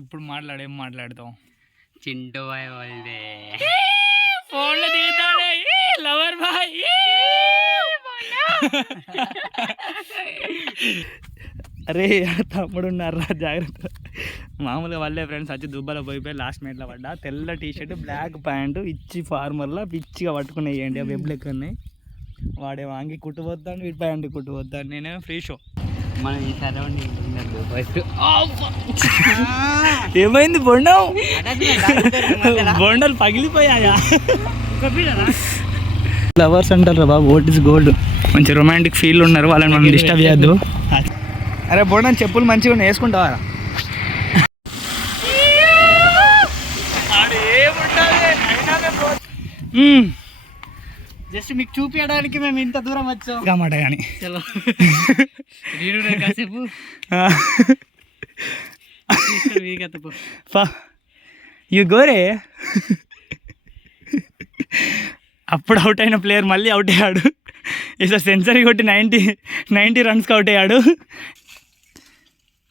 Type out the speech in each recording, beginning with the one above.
ఇప్పుడు ఏం మాట్లాడతాం? చింటూ బాయ్ వాళ్ళదే ఫోన్లో దిగుతాడే లవర్ బాయ్. అరే తమ్ముడు ఉన్నారా జాగ్రత్త. మామూలుగా వాళ్ళే ఫ్రెండ్స్ వచ్చి దుబ్బలో పోయిపోయి లాస్ట్ మినిట్లో పడ్డా. తెల్ల టీషర్ట్ బ్లాక్ ప్యాంటు ఇచ్చి ఫార్మర్లా పిచ్చిగా పట్టుకునేయండి ఆ వెబ్ లెక్క ఉన్నాయి. వాడే వాంగి కుట్టుపోతాను, వీటి ప్యాంటు కుట్టుపోతాను. నేనేమో ఫ్రీ షో. మనం ఈ సరౌండింగ్ ఉండదు ఫస్ట్. ఏమైంది బొండం? బొండలు పగిలిపోయాయా? లవర్స్ అంటారు రా బాబు, ఓట్ ఇస్ గోల్డ్. మంచి రొమాంటిక్ ఫీల్ ఉన్నారు, వాళ్ళని మనం డిస్టర్బ్ చేయొద్దు. అరే బొండం చెప్పులు మంచిగా ఉన్నాయి, వేసుకుంటావా? జస్ట్ మీకు చూపించడానికి మేము ఇంత దూరం వచ్చాం కామాట కానీ. చలో కాసేపు యూ గోరే. అప్పుడు అవుట్ అయిన ప్లేయర్ మళ్ళీ అవుట్ అయ్యాడు. ఈసారి సెంచరీ కొట్టి 90 రన్స్కి అవుట్ అయ్యాడు.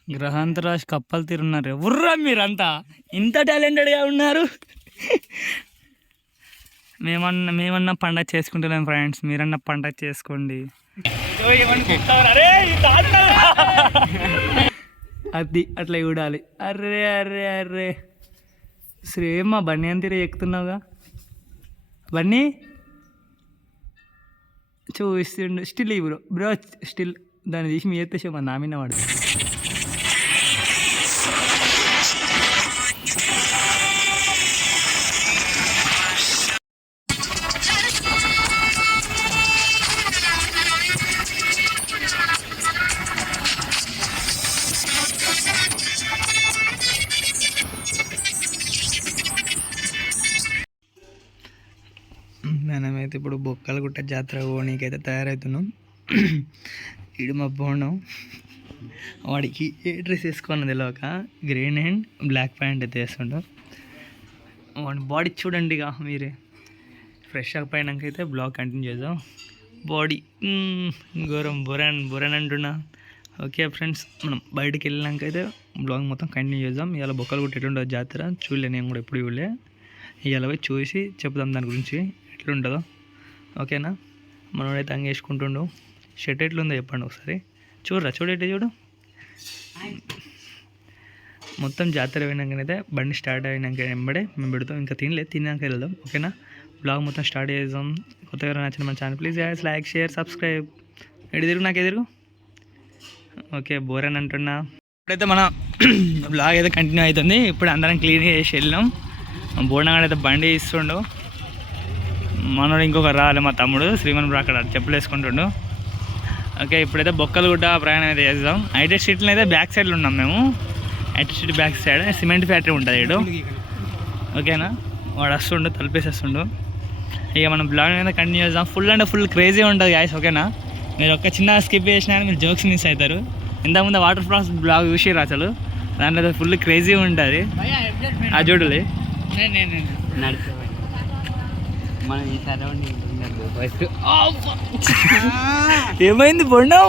గ్రహాంతరాజ్ కప్పలు తీరున్నారు. ఎవర్రా మీరంతా ఇంత టాలెంటెడ్గా ఉన్నారు? మేమన్నా పండగ చేసుకుంటలేం ఫ్రెండ్స్, మీరన్నా పండగ చేసుకోండి. అది అట్లా చూడాలి. అర్రే అర్రే అర్రే శ్రేమ బన్నీ అని తీరే ఎక్కుతున్నావుగా. బన్నీ చూస్తుండు స్టిల్ బ్రో స్టిల్ దాన్ని తీసి మీ ఎత్తేసే మా నామిన వాడు. మనమైతే ఇప్పుడు బొక్కలగుట్ట జాతర పోనీకైతే తయారవుతున్నాం. ఇడు మా బోండం, వాడికి ఏ డ్రెస్ వేసుకోవాలని తెలియక గ్రీన్ అండ్ బ్లాక్ ప్యాంట్ అయితే వేస్తుంటాం. వాడి బాడీ చూడండి ఇక మీరే. ఫ్రెష్ అయిపోయినాక అయితే బ్లాగ్ కంటిన్యూ చేద్దాం. బాడీ ఘోరం బొరన్ అంటున్నా. ఓకే ఫ్రెండ్స్, మనం బయటికి వెళ్ళినాక అయితే బ్లాగ్ మొత్తం కంటిన్యూ చేద్దాం. ఇవాళ బొక్కలగుట్ట ఎట్లుంటుందో జాతర చూడలే, నేను కూడా ఎప్పుడు చూడలే. ఇవాళ పోయి చూసి చెప్దాం దాని గురించి ఎట్లుంటుందో. ఓకేనా? మనోడైతే అంగేసుకుంటుండు. షర్ట్ ఎట్లుందో చెప్పండి ఒకసారి. చూడటే చూడు. మొత్తం జాతర అయినాకనైతే బండి స్టార్ట్ అయినాక వెంబడే మేము పెడతాం. ఇంకా తిన్నాక వెళ్దాం. ఓకేనా? బ్లాగ్ మొత్తం స్టార్ట్ చేద్దాం. కొత్తగా నచ్చిన మన channel please like share subscribe. నాకు ఎదురు ఓకే బోరని అంటున్నా. ఇప్పుడైతే మన బ్లాగ్ అయితే కంటిన్యూ అవుతుంది. ఇప్పుడు అందరం క్లీన్ చేసి వెళ్ళాం. బోర్డంగాడైతే బండి ఇస్తుండు. మనోడు ఇంకొక రాలే మా తమ్ముడు శ్రీమన్ బ్రా అక్కడ చెప్పులు వేసుకుంటుండు. ఓకే ఇప్పుడైతే బొక్కలగుట్ట ప్రయాణం అయితే చేద్దాం. ఐటీ స్ట్రీట్లో అయితే బ్యాక్ సైడ్లో ఉన్నాం మేము. IT street back side cement factory ఉంటుంది ఇడు. ఓకేనా? వాడు వస్తుండు, తలిపేసేస్తుండు. ఇక మనం బ్లాగ్ అయితే కంటిన్యూ చేద్దాం. ఫుల్ అంటే ఫుల్ క్రేజీ ఉంటుంది గాయస్. ఓకేనా? మీరు ఒక చిన్న స్కిప్ చేసినా మీరు జోక్స్ మిస్ అవుతారు. ఇంతకుముందు వాటర్ ఫాల్స్ బ్లాగ్ చూసిర్రు అసలు, దాంట్లో అయితే ఫుల్ క్రేజీ ఉంటుంది. ఆ చూడలే మనం ఈ సరౌండింగ్ ఉండదు ఫస్ట్. ఏమైంది బొండం?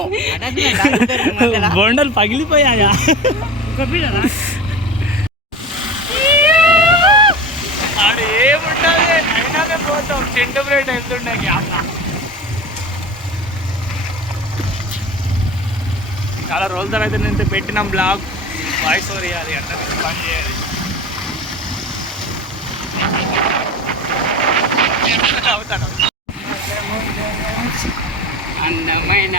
బొండలు పగిలిపోయాయా? ఆడు ఏముంటుంది అయినా పోతాం. చింటూ బ్రేడ్ వెళ్తుండే చాలా రోజుల తర్వాత నేను పెట్టినాం బ్లాగ్. వాయిస్ ఓవర్ చేయాలి అంటే పని చేయాలి. అందమైన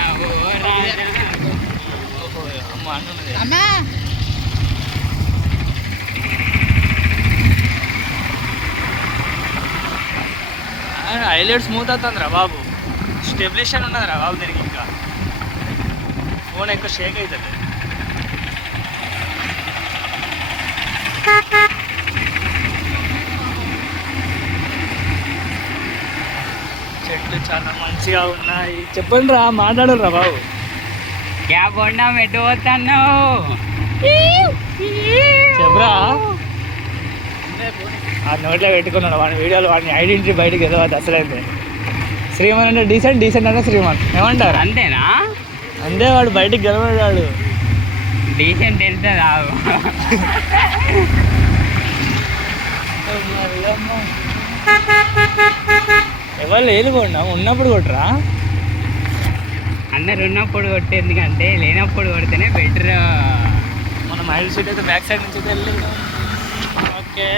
హైలైట్ స్మూత్ అవుతుంది రా బాబు. స్టెబిలిషన్ ఉన్నది రా బాబు దీనికి. ఇంకా ఫోన్ ఎక్కువ షేక్ అవుతుంది. చెట్లు చాలా మంచిగా ఉన్నాయి. చెప్పండి రా, మాట్లాడరు బాబు. క్యా బొండం ఎటు పోతున్నావు చెప్పరా. ఆ నోట్లో పెట్టుకున్నాడు వాడి వీడియోలో. వాడిని ఐడెంటిటీ బయటకు వెళ్ళవద్దు అసలైతే. శ్రీమాన్ అంటే డీసెంట్ అంటే శ్రీమాన్ ఏమంటారు? అంతేనా? అంతే, వాడు బయటికి గెలవడాడు. డీసెంట్ వెళ్తే రావు. ఎవరు లేని కొన్నా ఉన్నప్పుడు కొట్టరా? అందరు ఉన్నప్పుడు కొట్టే, ఎందుకంటే లేనప్పుడు కొడితేనే బెటర్. మనం మైల్ సీట్ అయితే బ్యాక్ సైడ్ నుంచి వెళ్ళి. ఓకే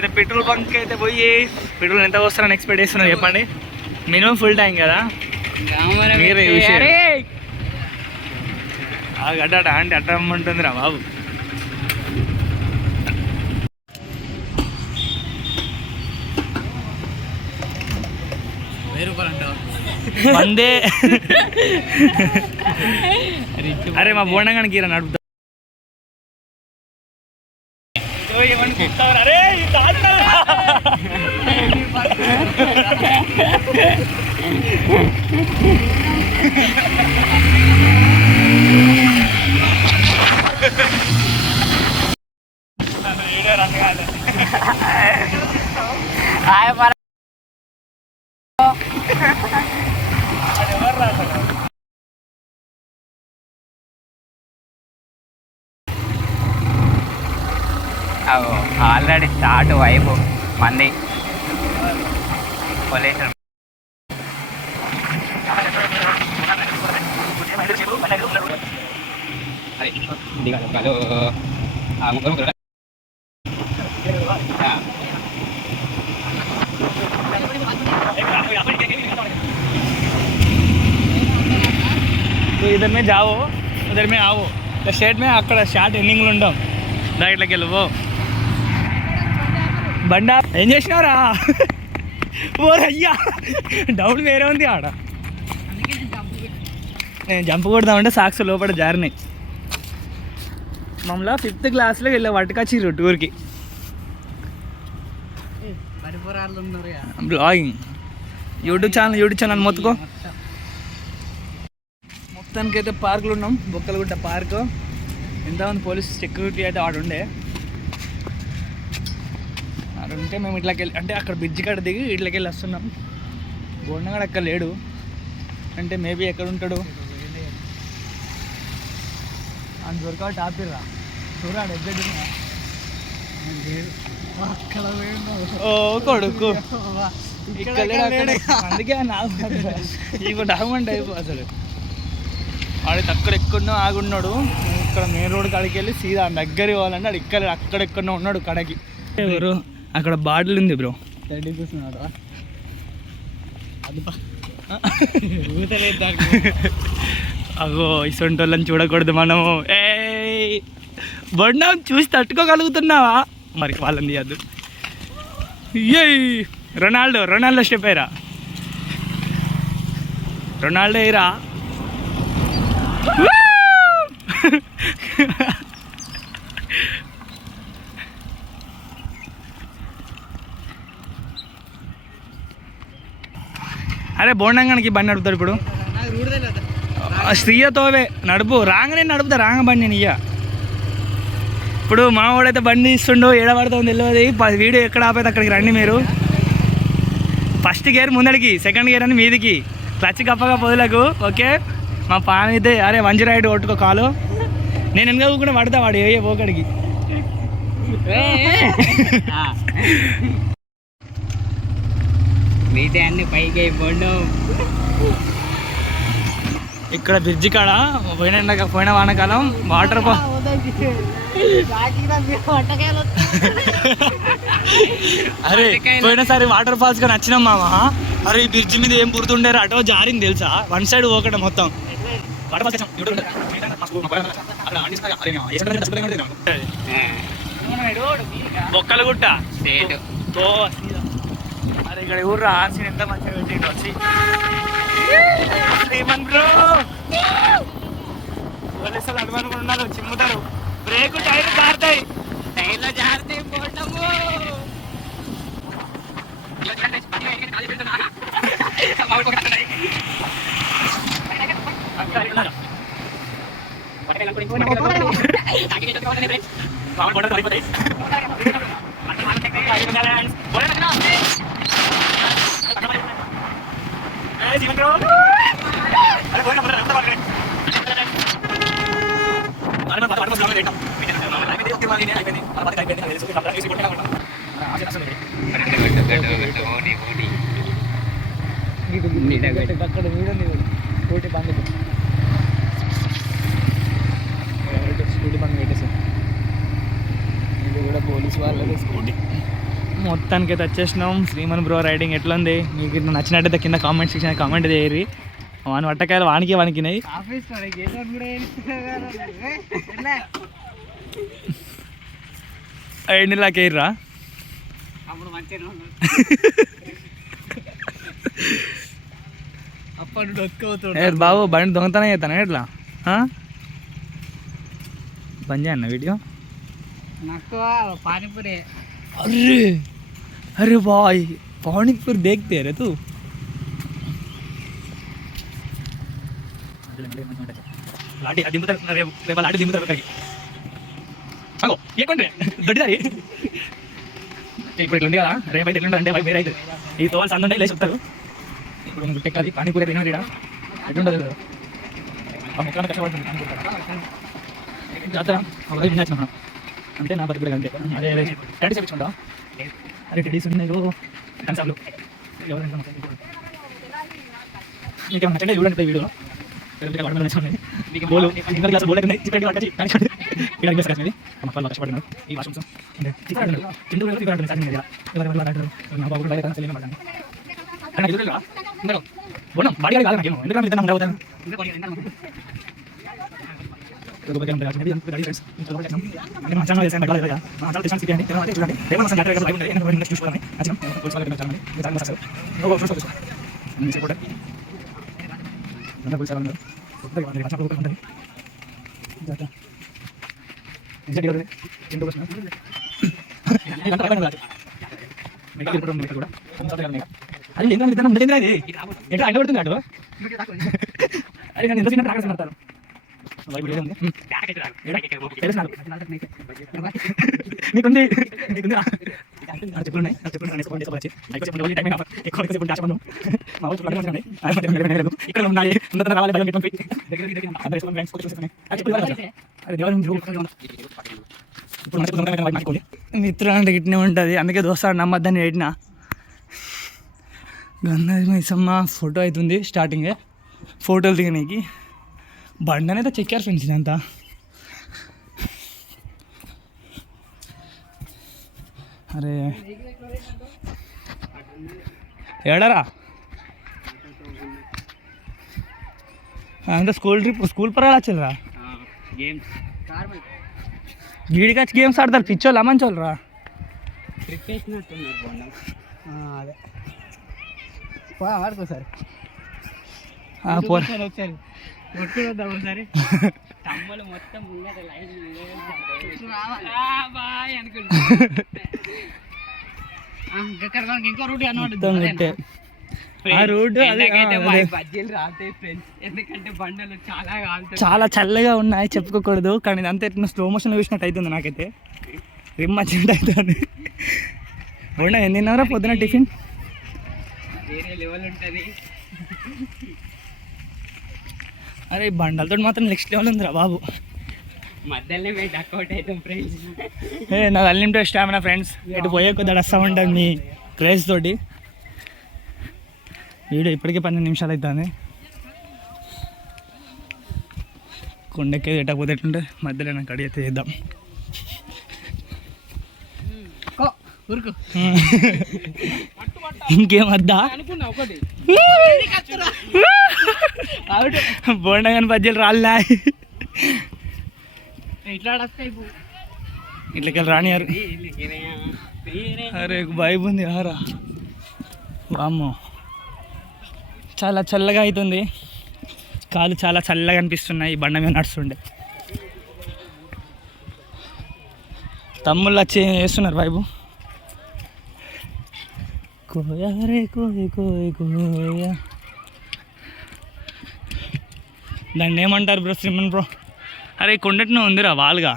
అయితే పెట్రోల్ బంక్ అయితే పోయి పెట్రోల్ ఎంత వస్తారని ఎక్స్పెక్ట్ చేస్తున్నారు చెప్పండి. మినిమం ఫుల్ ట్యాంక్ కదా మీరే గడ్డ అంటే అట్ట అమ్మంటుంది రా బాబు. వందే అరే మా బోండంగానికి ఇరా నడుపుతా. అరే ఆల్రెడీ స్టార్ట్ వైపు మంది పొల్యూషన్. इधर में जाओ उधर में आओ स्टेट में అక్కడ షార్ట్ ఎండింగ్లో ఉంటాం. డైరెక్ట్లోకి వెళ్ళిపో బండా. ఏం చేసినారా? ఓ అయ్యా డౌన్ వేరే ఉంది ఆడ. నేను జంప్ కొడదామంటే సాక్స్ లోపల జారినాయి. మమ్మల్ని 5th క్లాస్లో వెళ్ళి పట్టుకొచ్చిర్రు టూర్కి. బ్లాగింగ్ యూట్యూబ్ ఛానల్ మొత్తుకో. మొత్తానికి అయితే పార్కులు ఉన్నాం. బొక్కలగుట్ట పార్కు. ఎంతమంది పోలీస్ సెక్యూరిటీ అయితే ఆడుండే. ఆడుంటే మేము ఇట్లకి వెళ్ళి అంటే అక్కడ బ్రిడ్జి కాడ దిగి ఇట్లకి వెళ్ళి వస్తున్నాం. బోండగాడు అక్కడ లేడు అంటే మేబీ ఎక్కడ ఉంటాడు అని దొరకబట్టి ఆపిర్రా. చూడాడు ఎగ్జాక్ట్ ఓ కొడుకు ఇక్కడ అందుకే ఇప్పుడు డాక్యుమెంట్ అయిపో అసలు. వాడికి అక్కడ ఎక్కడో ఆగున్నాడు. ఇక్కడ మెయిన్ రోడ్ కాడికి వెళ్ళి సీదా దగ్గర ఇవ్వాలంటే అది ఇక్కడ అక్కడెక్కడో ఉన్నాడు కడకి. ఎవరు అక్కడ బాటిల్ ఉంది బ్రో. చూస్తున్నాడు అగో ఇసొంటి వాళ్ళని చూడకూడదు మనము. ఏ బొండం చూసి తట్టుకోగలుగుతున్నావా మరి? వాళ్ళని తీయద్దు. ఏ రొనాల్డో స్టెప్ అయ్యరా. రొనాల్డో అయ్యరా. అరే బోండంగానికి బండి నడుపుతాడు ఇప్పుడు. శ్రీయతోవే నడుపు రాగానే నడుపుతా రాంగ బండి నేను ఇయ్య. ఇప్పుడు మా వాడైతే బండి ఇస్తుండో ఏడబడుతుంది తెలియదు. వీడియో ఎక్కడ ఆపైతే అక్కడికి రండి మీరు. ఫస్ట్ గేర్ ముందడికి, సెకండ్ గేర్ అని మీదికి, క్లచ్ కప్పగా పొదులకు. ఓకే మా పాన్ అయితే అరే 1 రైడ్ కొట్టుకో కాలు. నేను వెనక కూడా పడతా వాడు ఏ పోకడికి. మీదే అన్ని పైకి అయిపోండు. ఇక్కడ బ్రిడ్జి కాడ పోయిన వానకాలం వాటర్ అరే పోయినసారి వాటర్ ఫాల్స్ గా నచ్చినాం మామ. అరే ఈ బ్రిడ్జి మీద ఏం పుడుతుండే అటో జారింది తెలుసా. 1 సైడ్ పోకట మొత్తం. బొక్కలు గుట్ట స్టేట్ అరే ఇక్కడ ఊరు ఆర్సీని ఎంత మంచిగా పెట్టిండు వచ్చి శ్రీమన్ బ్రో పోలీసులు అడవనుకుని ఉన్నారు చిమ్ముతారు బ్రేక్ టైర్ జారుతాయి టైర్లో జారితే పోవటము స్కూటీ బంద్ పెట్టేసి ఇది కూడా పోలీస్ వాళ్ళది స్కూటీ. మొత్తానికి అయితే వచ్చేసినాం. శ్రీమన్ బ్రో రైడింగ్ ఎట్లా ఉంది మీకు ఇట్లా నచ్చినట్టయితే కింద కామెంట్ సెక్షన్ కామెంట్ చేయరి. వాని వట్టకాయలు వానికి వానికినాయి. ఎన్నిలాకేర్రా బాబు బండి దొంగతనం చేస్తాను ఎట్లా బంద్ చేయన్న వీడియో. పానీపూరి अरे अरे भाई पानीपुर देखते रे तू लाठी दिंपुतार రేపు లాठी దింపుతారు కై అగో ఏకొండ్రే దొడ్డిదారి ఇప్పుడు ఇట్లా ఉంది కదా రేపు అయితే ఎట్లుంటుంది అంటే వేరే అయితే ఈ తోవాలి సందుండే లేచి చెప్తారు. ఇప్పుడు నువ్వు గుట్టెక్కాలి పానీపూరి తినడు ఇక్కడ ఎట్లుంటుంది ఆ ముక్కలు కష్టపడుతుంది జాతర వినాచన అంటే నా బతుకుడు అంతే. అదే టెడీస్ తెచ్చుకుంటా అరే టెడీస్ ఉన్నాయి కన్సాబ్లు మీకు ఏమన్నా నచ్చండి చూడండి వీడియో బోలు ఇంకా గ్లాస్ బోల్ ఉన్నాయి చికెన్ కట్టచి ఇక్కడ గ్లాస్ కాస్మది అమ్మ కష్టపడుతున్నారు ఈ వాష్రూమ్స్ కింద కూడా ఇక్కడ సాగింగ్ కదా ఎవరెవరు డాక్టర్ నా బాబు కూడా అయితే సెలిన పడండి అన్న ఇది లేదు ఇందులో బోనం బాడీ కాదు నాకు ఎందుకంటే ఇద్దరం ఉండవుతాను అది ఎంత ఎండబడుతుంది అటు అది నేను ఎంత చిన్న ఆడతారు నీకుంది చెప్పులున్నాయి ఇక్కడ ఉన్నాయి మిత్రులు అంటే ఇట్నే ఉంటుంది. అందుకే దోస్తాడు నమ్మద్దని పెట్టిన గంధాజీ మైసమ్మ ఫోటో అవుతుంది స్టార్టింగే ఫోటోలు దిగనీకి. బండి అనేది చెక్కారు ఫ్రెండ్స్ ఇదంతా. అరే ఏడారా అంతా స్కూల్ ట్రిప్ స్కూల్ పరాలు వచ్చారా గీడికి వచ్చి గేమ్స్ ఆడతారు పిచ్చోళ్ళ మంచోళ్ళు రా. అదే ఆడుకో సార్ వచ్చారు ఒకసారి తమ్ములు మొత్తం ఇంకో రూట్ అనమాట. ఆ రోడ్డు ఎందుకంటే బండలు చాలా చల్లగా ఉన్నాయి చెప్పుకోకూడదు కానీ ఇదంతా ఎట్లా స్లో మోషన్ చూసినట్టు అవుతుంది నాకైతే రిమ్ వచ్చినట్టు అవుతుంది. అవునా ఎన్ని తిన్నారా పొద్దున టిఫిన్? వేరే లెవెల్ ఉంటుంది. అరే బండలతో మాత్రం నెక్స్ట్ లెవెల్ ఉందిరా బాబు. మధ్యలోనే మేము డక్అవుట్ అవుతాం ఫ్రెండ్స్. నాకు అన్లిమిటెడ్ స్టామినా ఫ్రెండ్స్. ఎటు పోయే కొద్ది వస్తూ ఉంటుంది మీ క్రేజ్ తోటి. వీడియో ఇప్పటికే 12 నిమిషాలు అవుతుంది. కొండెక్కేది ఎట్టకపోతే ఎట్లుంటే మధ్యలో నాకు అడిగితే చేద్దాం. ఇంకేం వద్దా? బోండా కానీ బజ్జీలు రాళ్ళా ఇట్లా ఇట్లకెళ్ళి రానియారు. అరే వైబ్ ఉంది ఆరా వామ్మో. చాలా చల్లగా అవుతుంది, కాలు చాలా చల్లగా అనిపిస్తున్నాయి ఈ బండ మీద నడుస్తుండే. తమ్ముళ్ళు వచ్చి వేస్తున్నారు వైబు. కోయా రే కోయ కోయ కోయ. దాన్ని ఏమంటారు బ్రో? శ్రీమన్ బ్రో. అరే కొండటినే ఉందిరా వాల్గా.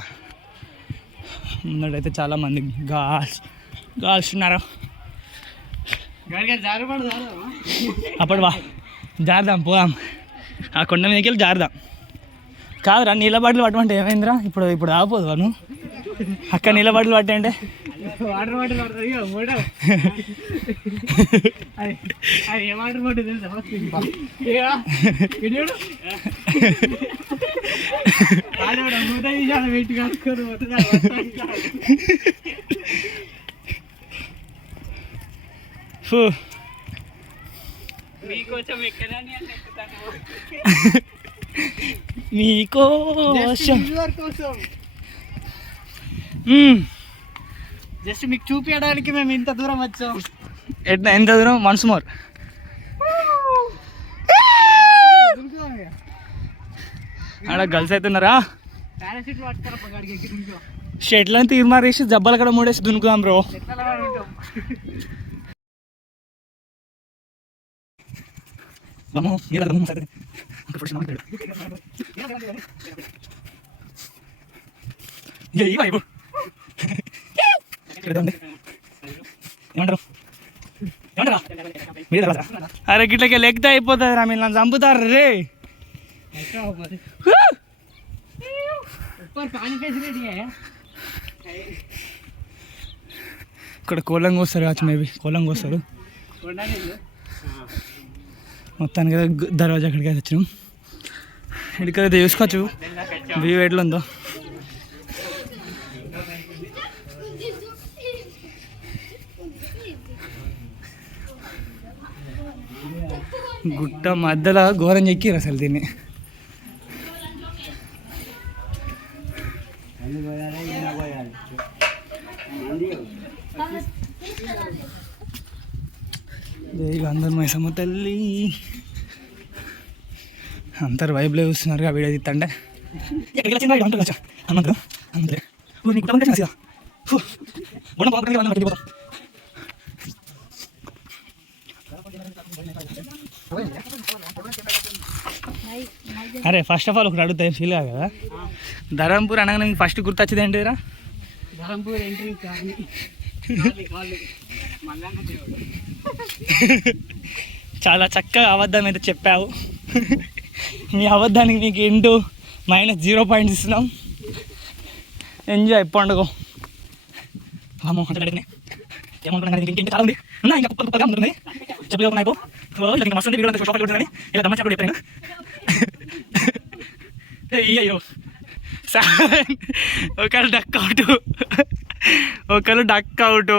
ముందటైతే చాలామంది గాల్స్ ఉన్నారు. అప్పుడు వా జారుదాం, పోదాం ఆ కొండ మీదకి వెళ్ళి జారుదాం. కాదురా నీళ్ళ బాటిల్ పట్టమంటే ఏమైందిరా? ఇప్పుడు ఆగిపోదు వాను అక్క నీళ్ళ బాటిల్ పట్టే అంటే వాటర్ బాటిల్ పడుతుంది. అది ఏ వాటర్ బాటిల్ తెలుసా? వెయిట్ కాసుకోరు. మీకోసం ఎక్కడాని మీకోసం జస్ట్ మీకు చూపించడానికి మేము ఇంత దూరం వచ్చాం. ఎంత దూరం? Once more. ఆడ గర్ల్స్ అవుతున్నారా? షెట్లను తీర్మారేసి జబ్బలు అక్కడ మూడేసి దునుకుదాం బ్రో. అరే గిట్లకి లెక్కితే అయిపోతుంది రా, మీరు నన్ను చంపుతారు రే. ఇక్కడ కోలంగా వస్తారు కావచ్చు, మేబీ కోలంగా వస్తారు. మొత్తానికి దర్వాజా అక్కడికి అయితే వచ్చినాం. ఇక్కడైతే చూసుకోవచ్చు వ్యూ ఎట్లా ఉందో. గుట్ట మధ్యలో ఘోరం చెక్కిరు అసలు దీన్ని. అందరు మైసమ్మ తల్లి అందరు వైబ్లో చూస్తున్నారు. వీడియో తీస్తంటే అరే ఫస్ట్ ఆఫ్ ఆల్ ఒకటి అడుగుతా, ఏం ఫీల్ కాదు కదా? ధరంపూర్ అనగానే మీకు ఫస్ట్ గుర్తొచ్చేది ఏంటిరా? ధరంపూర్ ఎంట్రీ. చాలా చక్కగా అబద్ధం అయితే చెప్పావు. మీ అబద్ధానికి మీకు -0 పాయింట్స్ ఇస్తున్నాం. ఎంజాయ్ పండుగ. ఏమంటున్నా ఇంకేంటి చాలా ఉంది. ఇంకా కుప్పగా ఉంటుంది చెప్పలేదు. ఇలా మస్తు వీడియో షాప్ ఉంటుంది ఇలా దమ్మ చెప్పడం చెప్పాను. అయ్యో ఒకళ్ళు డక్ అవుట్, ఒకళ్ళు డక్ అవుట్.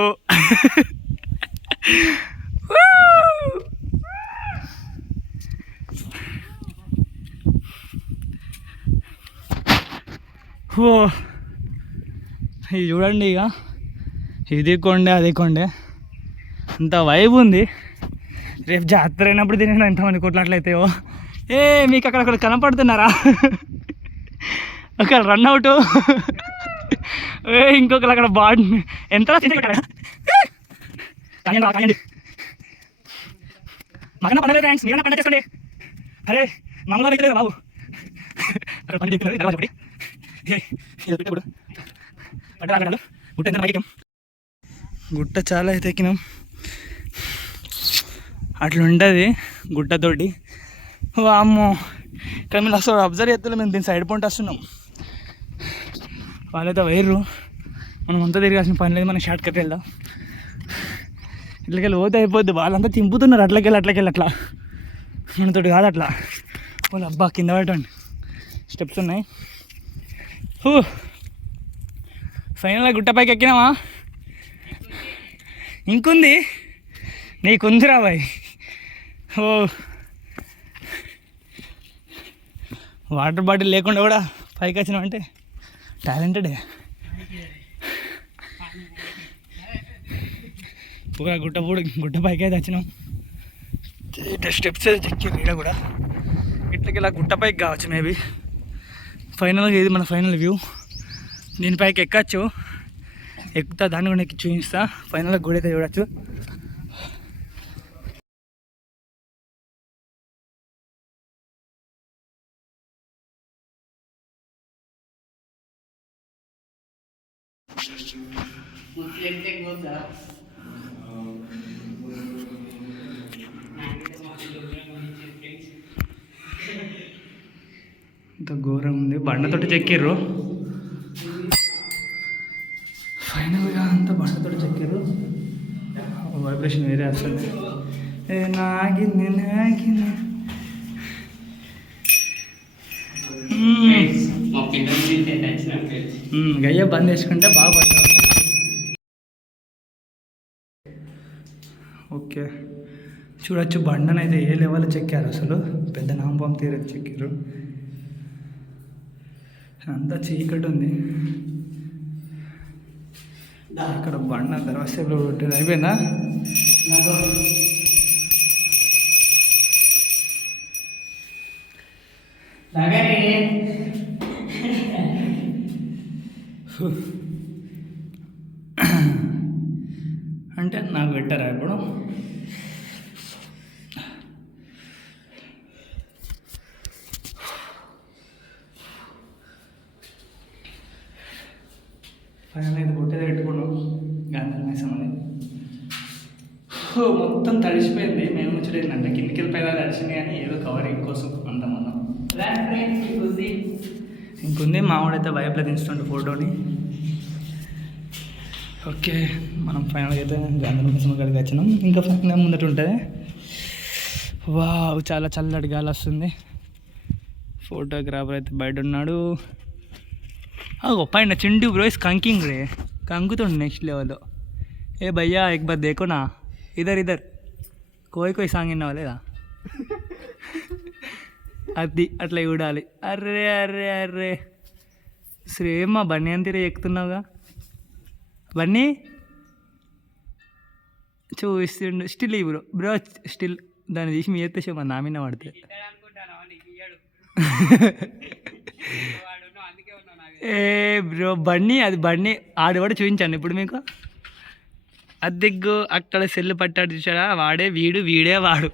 ఓ ఇది చూడండి, ఇక ఇది కొండే అది కొండే, అంత వైబ్ ఉంది. రేపు జాతర అయినప్పుడు తినే ఎంతమంది కొట్లాట్లయితాయో. మీకు అక్కడ కనపడుతున్నారా? ఒకళ్ళు రన్ అవుట్, ఇంకొకరు అక్కడ బాడీ ఎంత కానీ మాకన్నా పండుగ థ్యాంక్స్, మీరన్నా పండుగ చేసుకోండి. అరే మామూలుగా పెట్టలేదు బాబు. అక్కడ పని చెప్పినారు ఒకటి పెట్టప్పుడు పట్టాలు గుట్ట ఎంత బయటం. గుట్ట చాలా అయితే ఎక్కినాం. అట్లా ఉంటుంది గుట్టతోటి. అమ్మో ఇక్కడ మీరు అసలు అబ్జర్వ్ చేస్తలే, మేము దీని సైడ్ పాయింట్ వస్తున్నాం. వాళ్ళైతే వైర్రు, మనం అంతా తిరిగాల్సిన పని లేదు. మనం షార్ట్ కట్ వెళ్దాం. ఇట్లకెళ్ళి పోతే అయిపోద్ది. వాళ్ళంతా తింపుతున్నారు అట్లకెళ్ళి అట్లా, మనతోటి కాదు అట్లా. వాళ్ళు అబ్బా కింద పెట్టండి, స్టెప్స్ ఉన్నాయి. ఫైనల్గా గుట్టపైకి ఎక్కినామా? ఇంకుంది, నీకుందిరా బాయ్. ఓ వాటర్ బాటిల్ లేకుండా కూడా పైకి వచ్చినామంటే టాలెంటెడే. పూరా గుట్ట పైకి అయితే వచ్చినాం. స్టెప్స్ అయితే చెక్కి ఇక్కడ కూడా ఇట్లకి ఇలా గుట్ట పైకి కావచ్చు మేబీ. ఫైనల్గా ఇది మన ఫైనల్ వ్యూ. దీనిపైకి ఎక్కచ్చు, ఎక్కుతా దాన్ని కూడా ఎక్కి చూపిస్తా. ఫైనల్గా గుడి అయితే చూడచ్చు. ఇంత ఘోరం ఉంది. బండతోటి చెక్కిర్రు. ఫైనల్గా అంతా బండతోటి చెక్కిర్రు. వైబ్రేషన్ వేరే వస్తుంది. నాగింది గయ్య బంద్ చేసుకుంటే బాగా పడతావు. ఓకే చూడొచ్చు బండనైతే ఏ లెవెల్ చెక్కారు. అసలు పెద్ద నాంపం తీర చెక్కారు. అంతా చీకటి ఉంది. ఇక్కడ బండ దర్వాసేపులో పెట్టారు. అయిపోయిందా? అంటే నాకు పెట్టారా ఇప్పుడు? ఫైనల్ అయితే కొట్టేది పెట్టుకున్నాం గాంధీ మేసం అని. మొత్తం తడిసిపోయింది. మేము ముచ్చటేందంటే కిందికి వెళ్ళిపోయేలా తడిసింది కానీ ఏదో కవరింగ్ కోసం అంత మనం ఇంకుంది. మావాడైతే వైపులో దించుతుండే ఫోటోని. ఓకే మనం ఫైనల్గా అయితే గాంధీ మేసం కాడికి వచ్చినాం. ఇంకా ఫైనల్గా ముందట ఉంటుంది. వావ్ చాలా చల్లటి గాలి వస్తుంది. ఫోటోగ్రాఫర్ అయితే బయట ఉన్నాడు. పైన చింటూ బ్రో ఇస్ కంకింగ్ రే, కంకుతుండు నెక్స్ట్ లెవెల్లో. ఏ భయ్యా ఎక్ బార్ దేకో నా, ఇధర్ కోయి సాంగ్ విన్నావా లేదా? అది అట్లా చూడాలి. అర్రే అర్రే అర్రే సేమ్ మా బన్నీ అంతరే ఎక్కుతున్నావుగా. బన్నీ చూస్తుండు స్టిల్. బ్రో స్టిల్ దాన్ని తీసి మీ ఎత్తేసే మా నామిన పడితే. ఏ బ్రో బన్నీ అది బన్నీ ఆడు కూడా చూపించాను ఇప్పుడు మీకు. అద్దెగ్గు అక్కడ సెల్లు పట్టాడు చూసాడా, వాడే వీడే వాడు.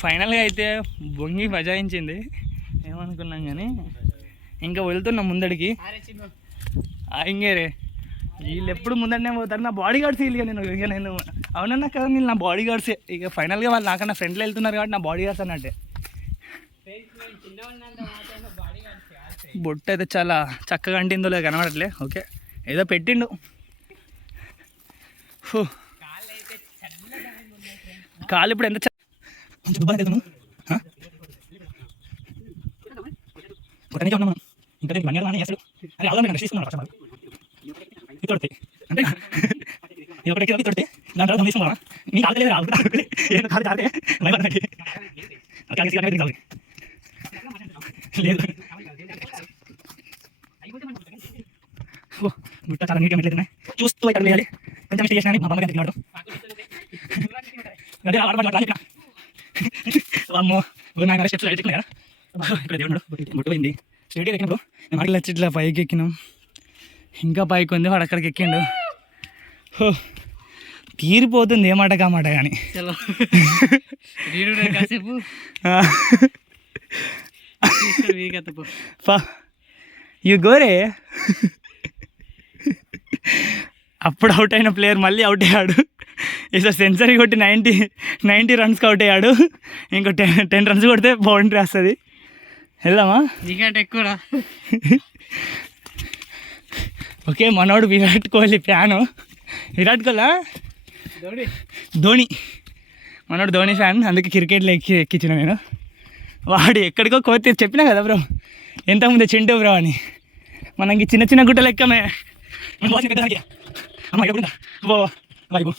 ఫైనల్గా అయితే బొంగి బజాయించింది. ఏమనుకున్నాం కానీ ఇంకా వెళ్తున్నాం ముందడికి. ఇంకేరే వీళ్ళు ఎప్పుడు ముందరనే పోతారు. నా బాడీ గార్డ్స్ వీళ్ళు. నేను అవునన్నా కదా, నేను నా బాడీ గార్డ్సే. ఇక ఫైనల్గా వాళ్ళు నాకన్నా ఫ్రెండ్లో వెళ్తున్నారు కాబట్టి నా బాడీ గార్డ్స్ అన్నట్టే. బొట్టు అయితే చాలా చక్కగా అంటిందో లేదు కనబడట్లే. ఓకే ఏదో పెట్టిండు. కాలు ఇప్పుడు ఎంత అంటే ఒకటి తొడితే దాని తర్వాత తీసుకున్నా నీకు ఆడలేదు లేదు. గుట్ట చాలా నీట్గా మెట్లేదు. చూస్తూ ఇక్కడ వేయాలి. కొంచెం స్టే చేసినా మా బాగా తిన్నాడు. అదే అమ్మో నాయన స్టెప్స్ ఎక్కినా ఇక్కడ దేవుడు గుట్టు పోయింది. స్ట్రేట్గా ఎక్కినప్పుడు మేము అట్లా వచ్చి ఇట్లా పైకి ఎక్కినాం. ఇంకా పైకి ఉంది, వాడు అక్కడికి ఎక్కిండు. తీరిపోతుంది ఏ మాట కామాట కానీ. యూ గోరే. అప్పుడు అవుట్ అయిన ప్లేయర్ మళ్ళీ అవుట్ అయ్యాడు. ఈసారి సెంచరీ కొట్టి 90 రన్స్కి అవుట్ అయ్యాడు. ఇంకో 10 రన్స్ కొడితే బౌండరీ వస్తుంది. వెళ్దామా? నీకంటే ఎక్కువ. ఓకే మనోడు విరాట్ కోహ్లీ ఫ్యాను. విరాట్ కోహ్లీ ధోని, మనోడు ధోని ఫ్యాన్. అందుకే క్రికెట్లో ఎక్కించిన నేను. వాడు ఎక్కడికో కోతి చెప్పినా కదా బ్రో ఎంతకుముందే చింటూ బ్రో అని. మనకి చిన్న గుట్టలు ఎక్కమే. అమ్మ వైపు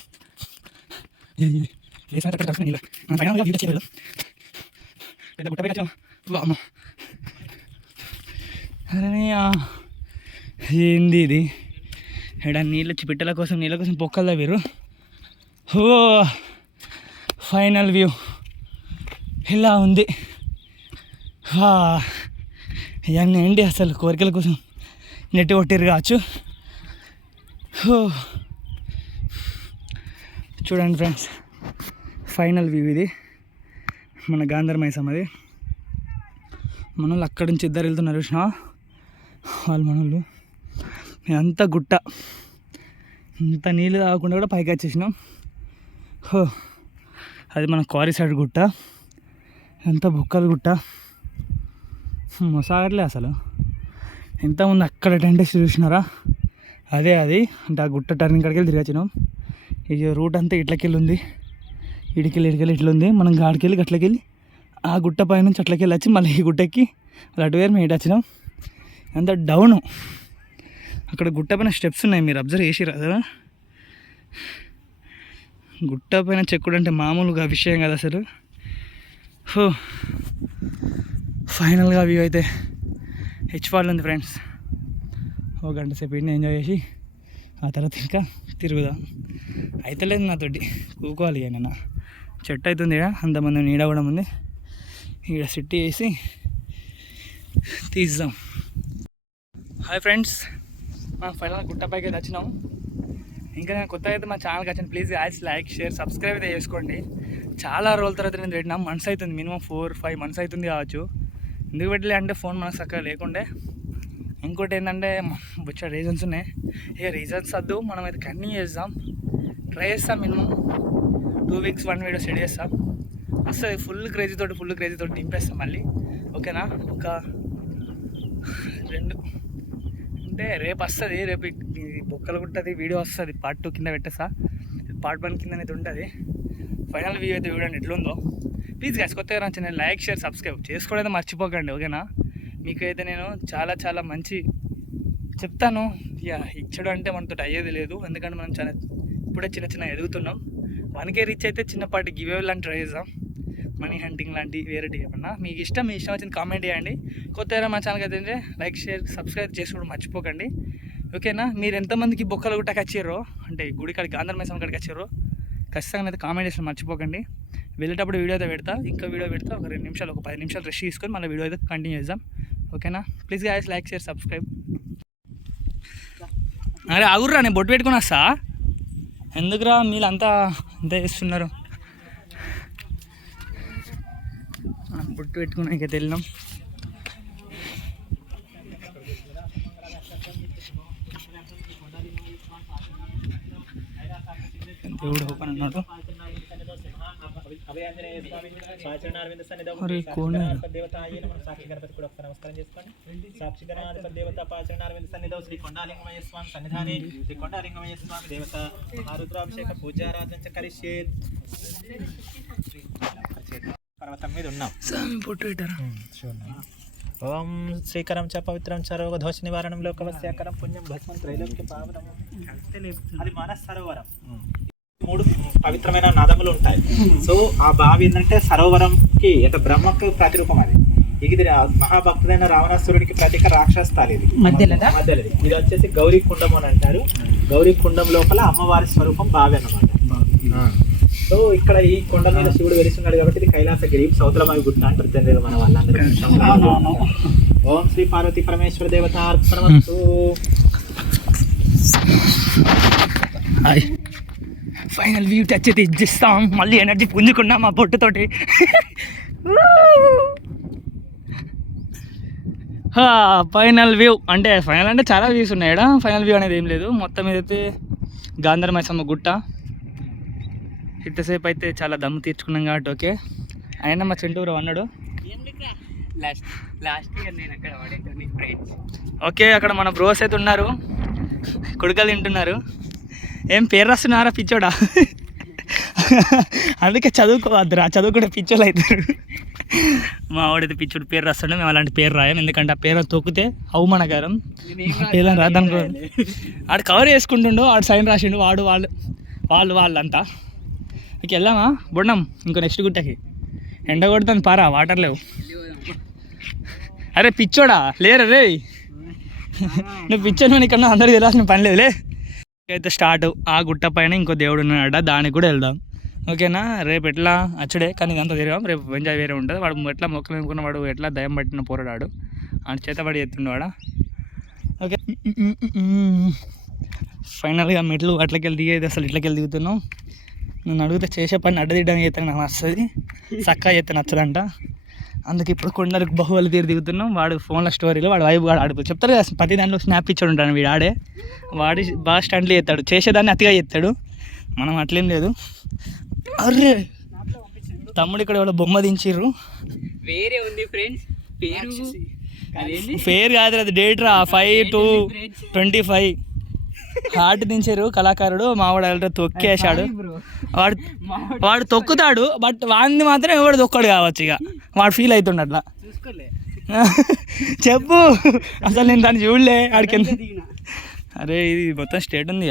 పెద్ద గుట్ట పైకి వచ్చాం. అరే ఏంది ఇది, ఇక్కడ నీళ్ళు వచ్చి పిట్టల కోసం నీళ్ళ కోసం పొక్కలు తవ్వారు. ఓ ఫైనల్ వ్యూ ఇలా ఉంది. ఇవన్నీ ఏంటి అసలు కోరికల కోసం నెట్టి కొట్టిరు కావచ్చు. చూడండి ఫ్రెండ్స్, ఫైనల్ వ్యూ ఇది మన గాంధర్ మైసమ్మది. మనోళ్ళు అక్కడి నుంచి ఇద్దరు వెళ్తున్నారు చూసిన వాళ్ళు మనోళ్ళు. అంతా గుట్ట, ఇంత నీళ్ళు తాగకుండా కూడా పైకి వచ్చేసినాం. అది మన క్వారీ సైడ్ గుట్ట, ఎంత బుక్కలు గుట్ట మొసాగట్లే అసలు. ఎంతమంది అక్కడ టెంట్ వేసి చూసినారా, అదే అది అంటే ఆ గుట్ట టర్నింగ్ కాడికి వెళ్ళి తిరిగొచ్చినాం. ఇక రూట్ అంతా ఇట్లకెళ్ళి ఉంది, ఇడికెళ్ళి ఇట్లా ఉంది. మనం గాడికెళ్ళి గట్లకెళ్ళి ఆ గుట్ట పైనుంచి అట్లకెళ్ళి వచ్చి మళ్ళీ ఈ గుట్టకి అటు వేరు మేము ఇటు వచ్చినాం. అంత డౌను, అక్కడ గుట్ట పైన స్టెప్స్ ఉన్నాయి, మీరు అబ్జర్వ్ చేసిరా కదా. గుట్ట పైన చెక్కుడు అంటే మామూలుగా విషయం కదా అసలు. ఫైనల్గా వ్యూ అయితే హెచ్పాల్ ఉంది ఫ్రెండ్స్. ఒక గంట సేపు ఇండియా ఎంజాయ్ చేసి ఆ తర్వాత ఇంకా తిరుగుదాం. అయితే లేదు నాతోటి కూకోవాలి. నేను చెట్టు అవుతుంది ఇక్కడ, అంతమంది నీడ కూడా ఉంది. ఇక్కడ సిట్టి వేసి తీద్దాం. హాయ్ ఫ్రెండ్స్, ఫైనల్ గుట్టపైకి అయితే వచ్చినాం. ఇంకా నేను కొత్తగా అయితే మా ఛానల్కి వచ్చాను. Please as like share subscribe అయితే చేసుకోండి. చాలా రోజుల తర్వాత నేను పెట్టినా, మంత్స్ అవుతుంది, మినిమం 4-5 months అవుతుంది కావచ్చు. ఎందుకు పెట్టలే అంటే ఫోన్ మనకు చక్కగా లేకుండే. ఇంకోటి ఏంటంటే వచ్చే రీజన్స్ ఉన్నాయి. ఇక రీజన్స్ వద్దు, మనం అయితే కంటిన్యూ చేద్దాం, ట్రై చేస్తాం. మినిమం 2 weeks 1 వీడియో సెట్ చేస్తాం. అసలు ఫుల్ క్రేజీతో దింపేస్తాం మళ్ళీ. ఓకేనా, ఒక 2 అంటే రేపు వస్తుంది. రేపు బొక్కలు గుట్టది వీడియో వస్తుంది, part 2 కింద పెట్టేస్తా. part 1 కింద అయితే ఉంటుంది. ఫైనల్ వ్యూ అయితే చూడండి ఎట్లుందో. ప్లీజ్ గైస్, కొత్తగా నచ్చిన లైక్ షేర్ సబ్స్క్రైబ్ చేసుకోవడం మర్చిపోకండి. ఓకేనా, మీకైతే నేను చాలా మంచి చెప్తాను. ఇచ్చడం అంటే మనతో అయ్యేది లేదు, ఎందుకంటే మనం చాలా ఇప్పుడే చిన్న ఎదుగుతున్నాం. 1K రీచ్ అయితే చిన్నపాటి గివ్ అవే లాంటి ట్రై చేద్దాం, మనీ హంటింగ్ లాంటి వేరేటి ఏమన్నా. మీకు ఇష్టం వచ్చింది కామెంట్ చేయండి. కొత్తగా మా ఛానల్కి అయితే లైక్ షేర్ సబ్స్క్రైబ్ చేసుకోవడం మర్చిపోకండి. ఓకేనా, మీరు ఎంతమందికి బొక్కలు గుట్టకి వచ్చారో, అంటే గుడి కాడికి గాంధర్ మైసమ్మ కాడికి వచ్చారో ఖచ్చితంగా అయితే కామెంట్ చేసిన మర్చిపోకండి. వెళ్ళేటప్పుడు వీడియో అయితే పెడతా, ఇంకా వీడియో పెడతా. ఒక 2 నిమిషాలు, ఒక 10 నిమిషాలు రెస్ట్ తీసుకొని మళ్ళీ వీడియో అయితే కంటిన్యూ చేద్దాం. ఓకేనా, please guys like share subscribe. అరే ఆగుర్రా, నేను బొట్టు పెట్టుకుని వస్తా. ఎందుకురా మీరంతా ఇంత చేస్తున్నారు. బొట్టు పెట్టుకున్నాక వెళ్ళినాం. దేవుడు ఓపెన్ అన్నాడు. పర్వతం మీద ఉన్నాం. పొట్టు పెట్టారా. ఓం శ్రీకరం చ పవిత్రం చ రోగ దోష నివారణం లోకవస్యాకరం పుణ్యం భస్మం త్రైలోక్య పావనం. అది మానస సరోవరం. 3 పవిత్రమైన నదములు ఉంటాయి. సో ఆ బావి ఏంటంటే సరోవరంకి అంటే బ్రహ్మకు ప్రతిరూపం. అది ఇది మహాభక్తుడైన రావణాసురుడికి ప్రతీక రాక్షస్థాలి. ఇది మధ్యలోది. ఇది వచ్చేసి గౌరీ కుండం అని అంటారు. గౌరీ కుండం లోపల అమ్మవారి స్వరూపం బావి అన్నమాట. సో ఇక్కడ ఈ కొండ మీద శివుడు వెలిస్తున్నాడు కాబట్టి ఇది కైలాసగిరి, సౌతలమావి గుట్ట అంటారు తెలియదు మన వాళ్ళందరూ. ఓం శ్రీ పార్వతీ పరమేశ్వర దేవతార్పణమస్తు. ఫైనల్ వ్యూ టచ్ అయితే ఇచ్చేస్తాం. మళ్ళీ ఎనర్జీ పుంజుకున్నాం మా పొట్టుతోటి. ఫైనల్ వ్యూ అంటే చాలా వ్యూస్ ఉన్నాయి ఇక్కడ. ఫైనల్ వ్యూ అనేది ఏం లేదు. మొత్తం ఏదైతే గాంధర్ మైసమ్మ గుట్ట. ఇంతసేపు అయితే చాలా దమ్ము తీర్చుకున్నాం కాబట్టి ఓకే. అయినా మా చెంటూరు అన్నాడు ఓకే. అక్కడ మన బ్రోస్ అయితే ఉన్నారు, కొడుకలు తింటున్నారు. ఏం పేరు రాస్తున్నారా పిచ్చోడా? అందుకే చదువుకోవద్దురా, చదువుకుంటే పిచ్చోళ్ళు అవుతారు. మా వాడైతే పిచ్చోడు పేరు రాస్తాడు, మేము అలాంటి పేరు రాయం. ఎందుకంటే ఆ పేరు తొక్కితే అవమానకరం. పేర్లను రాదనుకో. ఆడు కవర్ చేసుకుంటుండో, ఆడు సైన్ రాసిండు, వాళ్ళు వాళ్ళంతా. ఇక వెళ్దామా బొండం ఇంకో నెక్స్ట్ గుట్టకి ఎండ కొడుతుంది పారా వాటర్ లేవు అరే పిచ్చోడా లేరు రే నువ్వు పిచ్చోడు ఇక్కడ అందరికి వెళ్ళాల్సిన పని లేదులే అయితే స్టార్ట్ ఆ గుట్ట పైన ఇంకో దేవుడు ఉన్నాడట దానికి కూడా వెళ్దాం ఓకేనా రేపు ఎట్లా అచ్చుడే కానీ ఇదంతా తిరిగాం రేపు ఎంజాయ్ వేరే ఉంటుంది వాడు ఎట్లా మొక్కలు అనుకున్న వాడు ఎట్లా దయం పట్టిన పోరాడాడు ఆయన చేతబడి ఎత్తుండేవాడా ఓకే ఫైనల్గా మెట్లు అట్లకి వెళ్ళి దిగేది అసలు ఇట్లకి వెళ్ళి దిగుతున్నాం నన్ను అడిగితే చేసే పని అడ్డదిడ్డానికి చేస్తాను నాకు వస్తుంది చక్కగా చేస్తే నచ్చదంట అందుకే ఇప్పుడు కొండలకు బహువలి తీరు దిగుతున్నాం వాడు ఫోన్లో స్టోరీలో వాడు వైబ్ వాడు ఆడిపో చెప్తారు కదా ప్రతి దాంట్లో స్నాప్ ఇచ్చాడు ఉంటాను వీడు ఆడే వాడి బాగా స్టంట్లు చేస్తాడు చేసేదాన్ని అతిగా చేస్తాడు మనం అట్లేం లేదు అర్రే తమ్ముడు ఇక్కడ వాళ్ళ బొమ్మ దించిర్రు వేరే ఉంది ఫ్రెండ్స్ పేరు కాదు అది డేట్ రా 5/2/25 హార్ట్ దించారు కళాకారుడు మావాడు వాళ్ళ తొక్కేసాడు వాడు తొక్కుతాడు బట్ వాడిని మాత్రం ఎవడు తొక్కడు కావచ్చు ఇక వాడు ఫీల్ అవుతుండ అట్లా చెప్పు అసలు నేను దాన్ని చూడలే ఆడికి అరే ఇది మొత్తం స్టేట్ ఉంది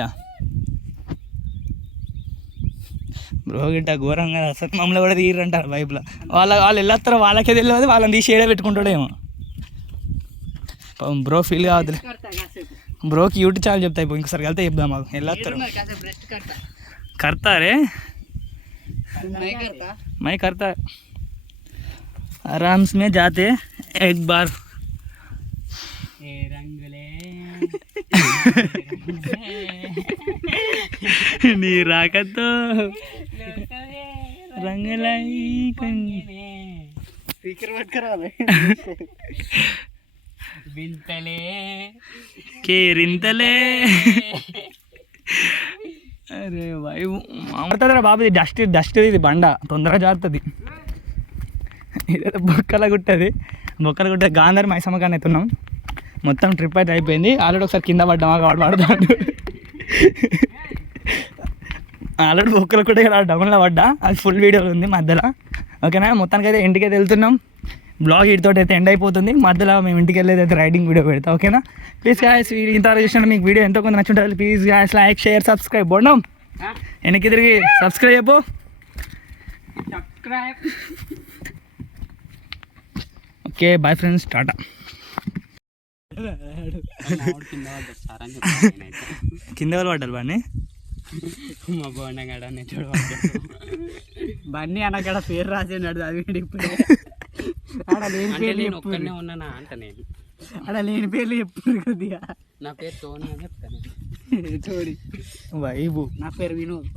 బ్రో గిట్ట ఘోరంగా అసలు మమ్మల్ని కూడా తీయరంటారు వైపులో వాళ్ళు వెళ్ళొస్తారో వాళ్ళకే తెలియదు వాళ్ళని తీసి ఏడే పెట్టుకుంటాడేమో బ్రో ఫీల్ కావద్దులే బ్రోకి యూట్యూబ్ ఛానల్ చెప్తాయి ఇంకోసారి వెళ్తే చెప్దాం మాకు వెళ్ళొస్తారు करता रे मैं करता आराम से में जाते एक बार नी राकत रंगलाई स्पीकर बट करा ले बिंतले के रिंतले అరే వాయు మామూలుతుందిరా బాబు ఇది డస్ట్ ఇది బండ తొందరగా జారుతుంది ఇదైతే బొక్కల గుట్టది గాంధారి మైసమ్మ కానీ అవుతున్నాం మొత్తం ట్రిప్ అయితే అయిపోయింది ఆల్రెడీ ఒకసారి కింద పడ్డామా వాడు పడతాడు ఆల్రెడీ బొక్కల కూడా డౌన్లో పడ్డా అది ఫుల్ వీడియోలో ఉంది మధ్యలో ఓకేనా మొత్తానికి అయితే ఇంటికి అయితే వెళ్తున్నాం బ్లాగ్ వీటితో అయితే ఎండ్ అయిపోతుంది మధ్యలో మేము ఇంటికి వెళ్ళేది అయితే రైడింగ్ వీడియో పెడతాం ఓకేనా ప్లీజ్ గాయస్ ఇంతవరకు చూసినా మీకు వీడియో ఎంతో కొంత నచ్చుంటుంది please guys like share subscribe బోండం వెనక్కి తిరిగి సబ్స్క్రైబ్ చెప్పు ఓకే బాయ్ ఫ్రెండ్స్ టాటా కింద వాళ్ళు పడ్డారు బాగా మా బోండగాడ బన్నీ అనగాడ పేరు రాసేనాడు అది నేను ఒక్కనే ఉన్నానా అంట నేను అక్కడ లేని పేర్లు చెప్తారు కొద్దిగా నా పేరు టోనీ అని చెప్తాను వైబు నా పేరు వినోద్